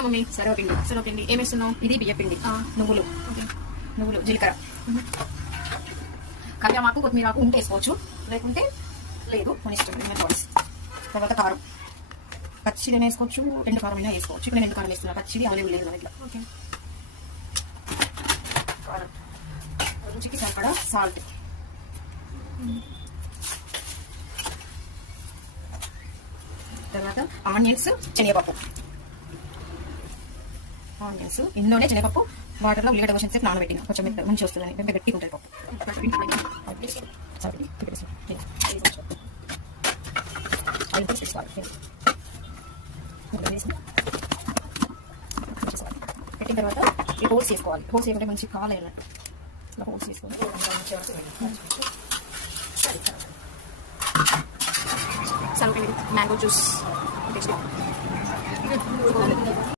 వేస్తున్నావు మమ్మీ? సర్వపిండి. సర్వపిండి. ఏం వేస్తున్నావు? ఇది బియ్యపిండి. నువ్వులు. ఓకే. నువ్వులు, జీలకర్ర, కరివేపాకు, కొత్తిమీర ఉంటే వేసుకోవచ్చు, లేకుంటే లేదు మన ఇష్టం. తర్వాత కారం, పచ్చిది వేసుకోవచ్చు, ఎండు కారం అయినా వేసుకోవచ్చు. ఇప్పుడు నేను ఎండు కారం వేస్తున్నా, పచ్చిది అవైలబుల్ లేదు ఇట్లా. ఓకే. కారం, రుచికి సరిపడా సాల్ట్, తర్వాత ఆనియన్స్, శనగపప్పు. ఆనియన్స్ ఇందులోనే శనగపప్పు వాటర్లో ఉల్లిగడ్డ కొంచెం సేపు నానబెట్టిన, కొంచెం మంచి వస్తుందని, అంటే గట్టిగా ఉంటుంది పప్పు. పెట్టిన తర్వాత ఈ హోల్స్ వేసుకోవాలి. హోల్స్ వేయకుంటే మంచి కావాలి అన్నట్టు. ఇలా హోల్స్ వేసుకొని సర్వపిండి, మ్యాంగో జ్యూస్.